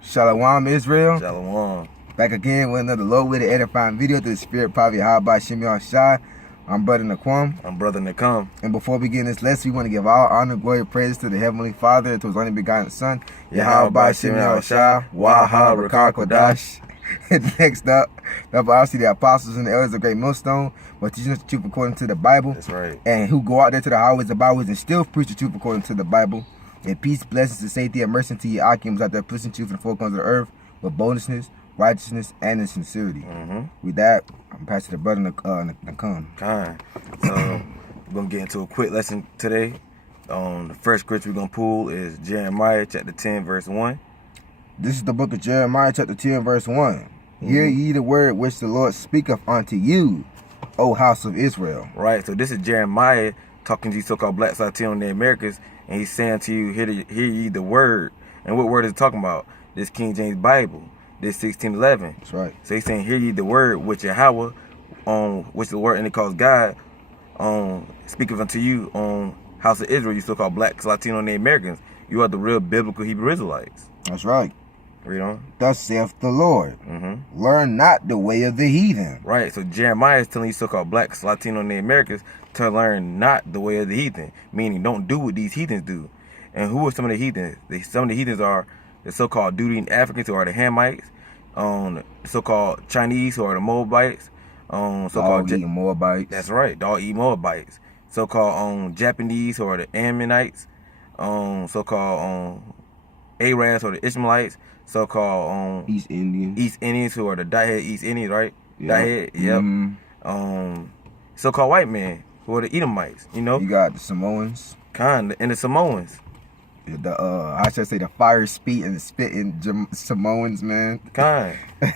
Shalom, Israel. Shalom. Back again with another low-witted edifying video through the spirit prophet Yahweh Shimei Shai. I'm Brother Naquam. I'm Brother Nakam. And before we begin this lesson, we want to give all honor, glory, praise to the Heavenly Father and to His only begotten Son, Yahweh Shimei Shai, Waha Rakar Kodash. Next up, obviously the apostles and the elders of Great Millstone, but teaching us the truth according to the Bible. That's right. And who go out there to the highways and byways and still preach the truth according to the Bible. And peace, blessings, and safety, and mercy to your Akims out there pushing truth in the four corners of the earth with boldness, righteousness, and in sincerity. With that, I'm passing the brother Nakam. Kind. So we're gonna get into a quick lesson today. The first scripture we're gonna pull is Jeremiah chapter 10, verse 1. This is the book of Jeremiah chapter 10, verse 1. Hear ye the word which the Lord speaketh unto you, O house of Israel. Right. So this is Jeremiah talking to you so-called blacks out here in the Americas, and he's saying to you, hear ye the word. And what word is he talking about? This King James Bible, this 1611. That's right. So he's saying, hear ye the word which Yahweh, which the word, and it calls God, speaketh unto you, house of Israel, you so-called blacks, Latino, and the Americans. You are the real biblical Hebrew Israelites. That's right. Read on. Thus saith the Lord, learn not the way of the heathen. Right. So Jeremiah is telling you so-called blacks, Latino, and the Americans to learn not the way of the heathen, meaning don't do what these heathens do. And who are some of the heathens? Some of the heathens are the so-called Duty Africans, who are the Hamites, so-called Chinese, who are the Moabites, so-called Moabites. That's right, dog-eat Moabites. So-called Japanese, who are the Ammonites, so-called Arabs, or the Ishmaelites, so-called East Indians, who are the Diehead East Indians, right? Yep. Diehead, so-called white men, who are the Edomites, you know? You got the Samoans. And the Samoans. I should say the fire spit and the spitting Samoans, man.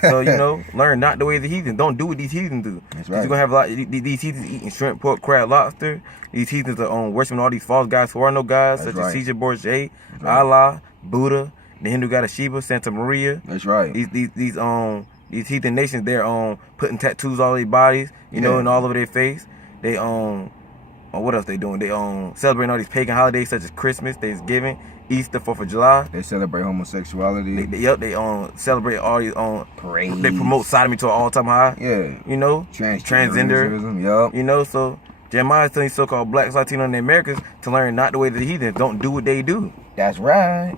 So, you know, learn not the way of the heathen. Don't do what these heathens do. That's right. You're going to have a lot these heathens eating shrimp, pork, crab, lobster. These heathens are worshiping all these false gods who are no gods, such as Caesar Borgia, Allah, Buddha, the Hindu god of Shiva, Santa Maria. That's right. These heathen nations, they're putting tattoos all over their bodies, you know, and all over their face. They what else they doing? They celebrating all these pagan holidays such as Christmas, Thanksgiving, Easter, 4th of July. They celebrate homosexuality. They celebrate all these parades. They promote sodomy to an all-time high. Yeah. You know? Transgenderism. Yup. You know, so Jeremiah is telling so-called blacks, Latino, and the Americans to learn not the way of the heathens. Don't do what they do. That's right.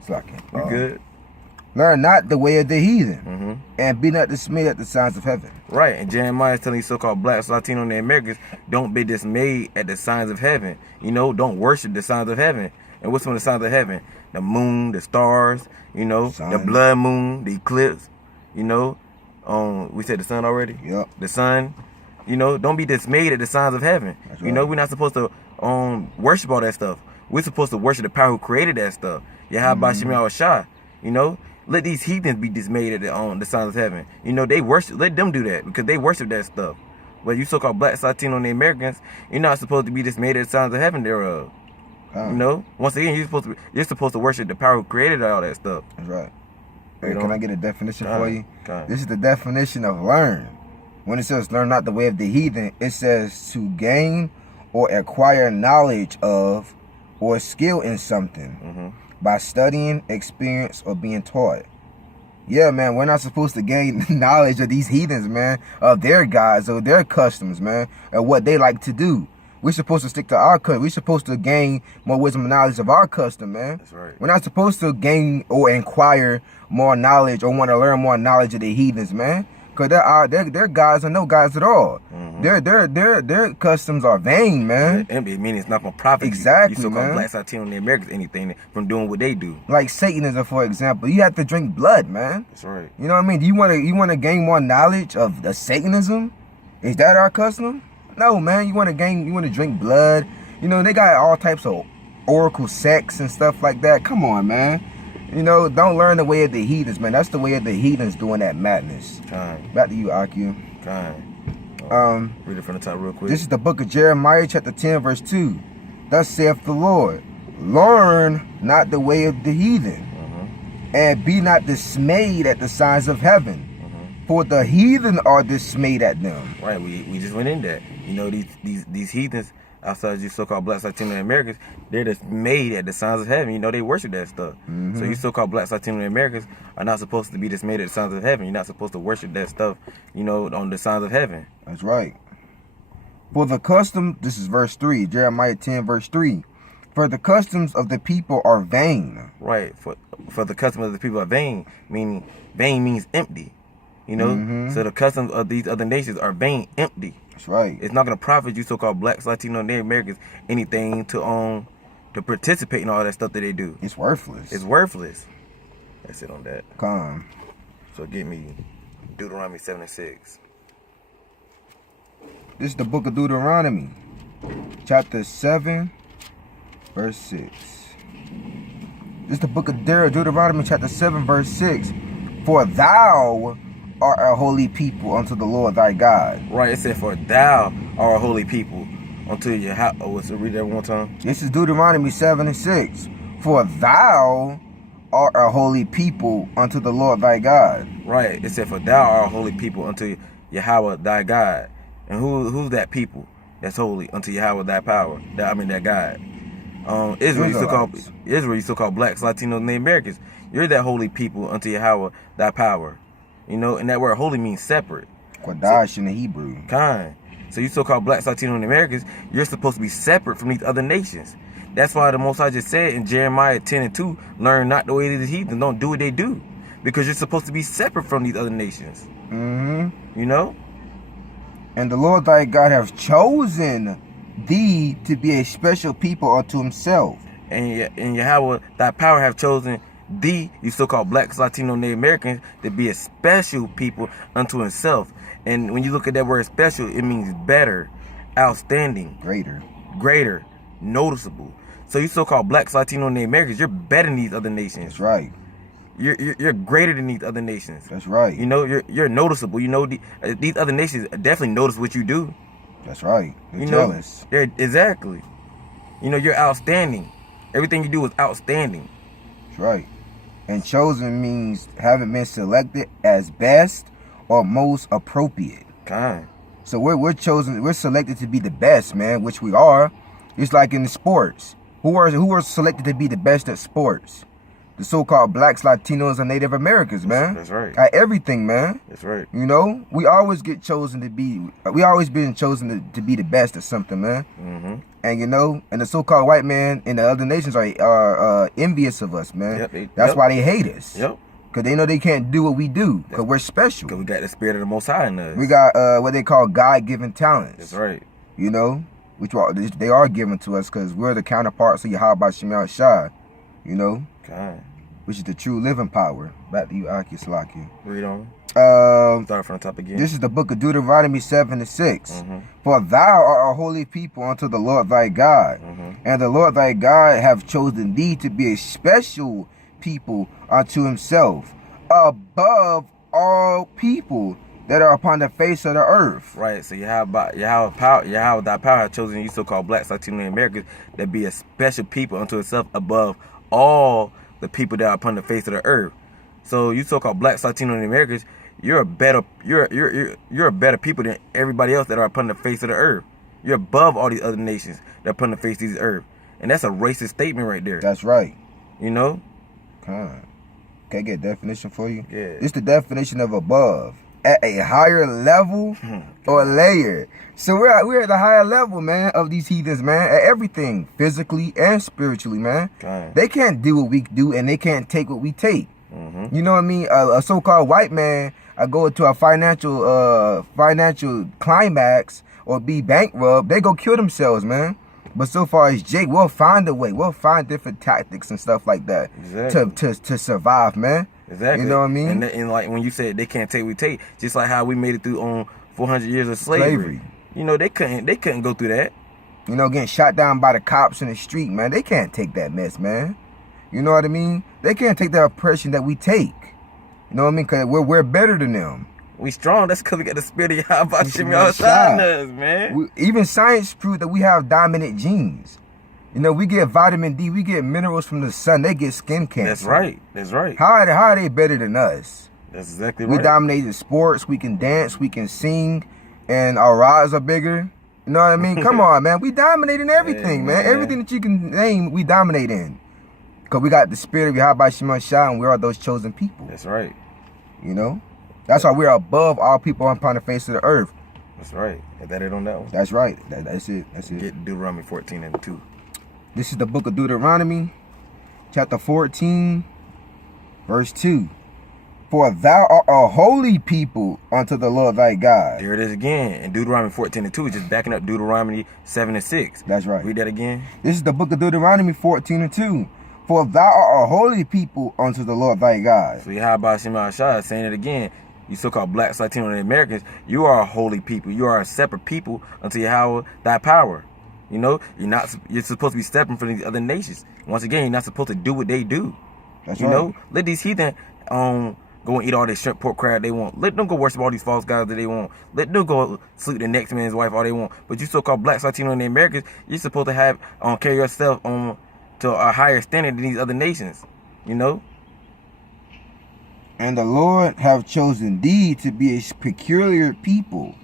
It's like You good? Learn not the way of the heathen, and be not dismayed at the signs of heaven. Right, and Jeremiah is telling you so-called blacks, Latino, and the Americans, don't be dismayed at the signs of heaven. You know, don't worship the signs of heaven. And what's some of the signs of heaven? The moon, the stars, you know, the blood moon, the eclipse, you know. We said the sun already? Yep. The sun. You know, don't be dismayed at the signs of heaven. That's You know, we're not supposed to worship all that stuff. We're supposed to worship the power who created that stuff. Yahweh Shimei Shai. You know, let these heathens be dismayed at the signs of heaven. You know, they worship. Let them do that because they worship that stuff. But you so-called blacks, Latino, and the Americans, you're not supposed to be dismayed at the signs of heaven thereof. You know, once again, you're supposed to worship the power who created all that stuff. That's right. Hey, can I get a definition for you? This is the definition of learn. When it says learn not the way of the heathen, it says to gain or acquire knowledge of or skill in something by studying, experience, or being taught. Yeah, man, we're not supposed to gain knowledge of these heathens, man, of their gods or their customs, man, and what they like to do. We're supposed to stick to our custom. We're supposed to gain more wisdom and knowledge of our custom, man. That's right. We're not supposed to gain or inquire more knowledge or want to learn more knowledge of the heathens, man. Because their gods are no gods at all. Their customs are vain, man. Meaning it's not gonna profit exactly, you so-called man. blacks, Latino, and the Americans anything from doing what they do. Like Satanism, for example, you have to drink blood, man. That's right. You know what I mean? Do you want to gain more knowledge of the Satanism? Is that our custom? No, man. You want to drink blood. You know, they got all types of oracle sex and stuff like that. Come on, man. You know, don't learn the way of the heathens, man. That's the way of the heathens doing that madness. Back to you, Aku. Read it from the top real quick. This is the book of Jeremiah, chapter 10, verse 2. Thus saith the Lord, learn not the way of the heathen, and be not dismayed at the signs of heaven. For the heathen are dismayed at them. Right, we just went in that. You know, these heathens outside you so-called blacks, Latino, and Americans, they're just made at the signs of heaven. You know, they worship that stuff. So you so-called blacks, Latino, and Americans are not supposed to be just made at the signs of heaven. You're not supposed to worship that stuff, you know, on the signs of heaven. That's right. For the custom, this is verse 3, Jeremiah 10, verse 3. For the customs of the people are vain. Right. For the customs of the people are vain, meaning vain means empty. You know? So the customs of these other nations are vain, empty. That's right. It's not going to profit you so-called blacks, Latino, Native Americans anything to participate in all that stuff that they do. It's worthless. It's worthless. That's it on that. Come. So give me Deuteronomy 7:6. This is the book of Deuteronomy, chapter 7, verse 6. This is the book of Deuteronomy, chapter 7, verse 6. For thou art a holy people unto the Lord thy God. Right, it said, for thou art a holy people unto your house. Oh, let's read that one more time. This is Deuteronomy 7 and 6. For thou art a holy people unto the Lord thy God. Right, it said, for thou art a holy people unto Yahweh thy God. And who's that people that's holy unto Yahweh thy power? That God. Israel, you so-called blacks, Latinos, Native Americans. You're that holy people unto Yahweh thy power. You know, and that word holy means separate. Kodash in the Hebrew. Kind. So you so-called blacks, Latinos, and Americans, you're supposed to be separate from these other nations. That's why the Most High just said in Jeremiah 10 and 2, learn not the way of the heathen, don't do what they do. Because you're supposed to be separate from these other nations. You know? And the Lord thy God hath chosen thee to be a special people unto himself. And Yahweh thy power have chosen thee, you so-called blacks, Latino, Native Americans, to be a special people unto himself. And when you look at that word special, it means better, outstanding, greater, noticeable. So you so-called blacks, Latino, Native Americans, you're better than these other nations. That's right. You're greater than these other nations. That's right. You know, you're noticeable. You know, these other nations definitely notice what you do. That's right. They're jealous. Exactly. You know, you're outstanding. Everything you do is outstanding. That's right. And chosen means having been selected as best or most appropriate. Kind. So we're chosen. We're selected to be the best, man, which we are. It's like in the sports. Who are selected to be the best at sports? The so-called blacks, Latinos, and Native Americans, man. That's right. At everything, man. That's right. You know, we always get chosen to be. We always been chosen to be the best at something, man. And you know, and the so-called white man in the other nations are envious of us, man. That's why they hate us. Because they know they can't do what we do. Because we're special. Because we got the spirit of the Most High in us. We got what they call God-given talents. That's right. You know, which they are given to us because we're the counterparts of Yahweh Shemel Shah. You know. God. Which is the true living power. Back to you, Aki Salaki. Read on. Start from the top again. This is the book of Deuteronomy 7 and 6. For thou art a holy people unto the Lord thy God. And the Lord thy God hath chosen thee to be a special people unto himself, above all people that are upon the face of the earth. Right. So Yahweh thy power hath chosen you so-called blacks, Latino, and Americans that be a special people unto itself above all the people that are upon the face of the earth. So you so-called blacks, Latino, and Americans, you're a better people than everybody else that are upon the face of the earth. You're above all these other nations that are upon the face of this earth. And that's a racist statement right there. That's right. You know? Can I get a definition for you? Yeah. It's the definition of above. At a higher level or layer. So we're at the higher level, man, of these heathens, man. At everything, physically and spiritually, man. They can't do what we do, and they can't take what we take. You know what I mean? A so-called white man, I go into a financial climax or be bankrupt, they go kill themselves, man. But so far as Jake, we'll find a way. We'll find different tactics and stuff like that to survive, man. Exactly. You know what I mean? And like when you said they can't take what we take, just like how we made it through on 400 years of slavery. You know, they couldn't go through that. You know, getting shot down by the cops in the street, man. They can't take that mess, man. You know what I mean? They can't take the oppression that we take. You know what I mean? Because we're better than them. We strong. That's because we got the spirit of Yahweh Shemel Shah in us, man. Even science proved that we have dominant genes. You know, we get vitamin D, we get minerals from the sun. They get skin cancer. That's right. That's right. How are they better than us? That's exactly right. We dominate in sports. We can dance. We can sing. And our rods are bigger. You know what I mean? Come on, man. We dominate in everything, man. Man. Everything that you can name, we dominate in. Because we got the spirit of Yahweh Shema Shah, and we are those chosen people. That's right. You know? That's why we're above all people upon the face of the earth. That's right. Is that it on that one? That's right. That's it. That's it. Get Deuteronomy 14:2. This is the book of Deuteronomy, chapter 14, verse 2. For thou art a holy people unto the Lord thy God. There it is again. And Deuteronomy 14:2 is just backing up Deuteronomy 7:6. That's right. Read that again. This is the book of Deuteronomy 14:2. For thou art a holy people unto the Lord thy God. So Yahweh Shema Shah is saying it again. You so-called blacks, Latinos, and Americans, you are a holy people. You are a separate people unto Yahweh thy power. You know, you're supposed to be separate from these other nations. Once again, you're not supposed to do what they do. That's You right. know, let these heathen go and eat all this shrimp pork crab they want. Let them go worship all these false gods that they want. Let them go sleep the next man's wife all they want. But you so-called blacks, Latinos, and Americans, you're supposed to have carry yourself to a higher standard than these other nations. You know? And the Lord have chosen thee to be a peculiar people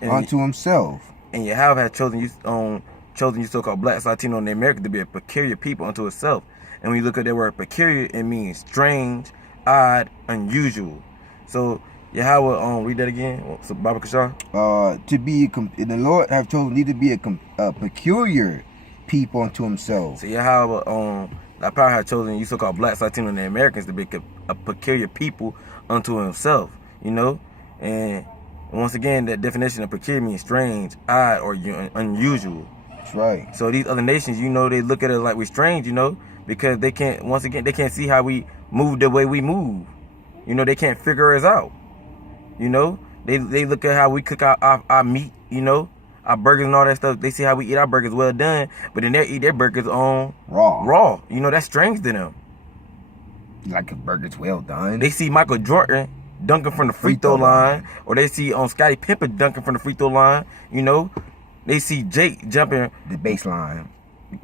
And unto himself. And Yahweh has chosen you so-called blacks, Latino, and Americans to be a peculiar people unto itself. And when you look at that word peculiar, it means strange, odd, unusual. So Yahweh, read that again. So Baba Kashar. The Lord have chosen thee to be a peculiar people unto himself. So Yahweh, that power has chosen you so-called blacks, Latino, and Americans to be a peculiar people unto himself. You know, and once again, that definition of peculiar means strange, odd, or unusual. That's right. So these other nations, you know, they look at us like we're strange, you know, because they can't, once again, they can't see how we move the way we move. You know, they can't figure us out. You know, they look at how we cook our meat, you know, our burgers and all that stuff. They see how we eat our burgers well done, but then they eat their burgers on raw. You know, that's strange to them. Like a burger's well done. They see Michael Jordan dunking from the free throw line, or they see Scottie Pippen dunking from the free throw line. You know, they see Jake jumping the baseline.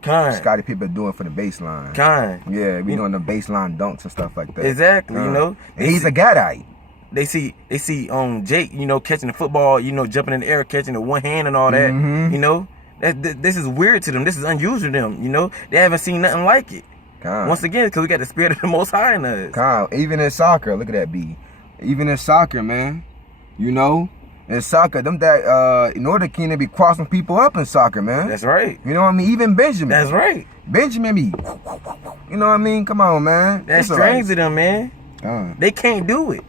Kind. Scottie Pippen doing for the baseline. Kind. Yeah, we doing the baseline dunks and stuff like that. Exactly. You know, and he's a Gadite. They see Jake, you know, catching the football, you know, jumping in the air, catching it one hand and all that. Mm-hmm. You know, this is weird to them. This is unusual to them. You know, they haven't seen nothing like it. Once again, because we got the spirit of the Most High in us. Even in soccer, look at that B. Even in soccer, man, you know, in soccer, in order to be crossing people up in soccer, man. That's right. You know what I mean? Even Benjamin. That's right. Benjamin be, you know what I mean? Come on, man. That's strange to them, man. They can't do it.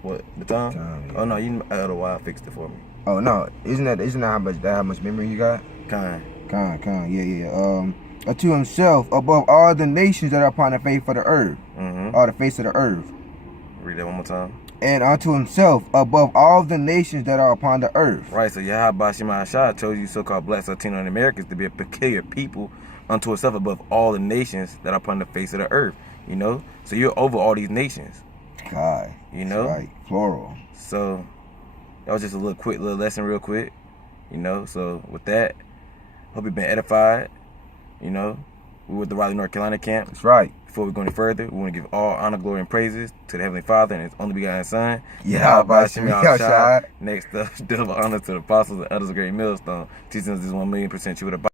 What, the time? Yeah. Oh no, you otherwise fixed it for me. Oh no, isn't that how much memory you got? Kind. Yeah. Unto himself above all the nations that are upon the face of the earth, or the face of the earth. Read that one more time. And unto himself above all the nations that are upon the earth. Right. So Yahweh Shema Shah chose you so-called blacks, Latino, and Americans to be a peculiar people unto himself above all the nations that are upon the face of the earth. You know, so you're over all these nations. God. You know, right, plural. So that was just a little lesson real quick. You know, so with that, hope you've been edified. You know, we were at the Raleigh, North Carolina camp. That's right. Before we go any further, we want to give all honor, glory, and praises to the Heavenly Father and His only begotten Son. Yahweh Shema Shah. Next up, double honor to the apostles and others of great millstone, teaching us this 1,000,000% true with the Bible.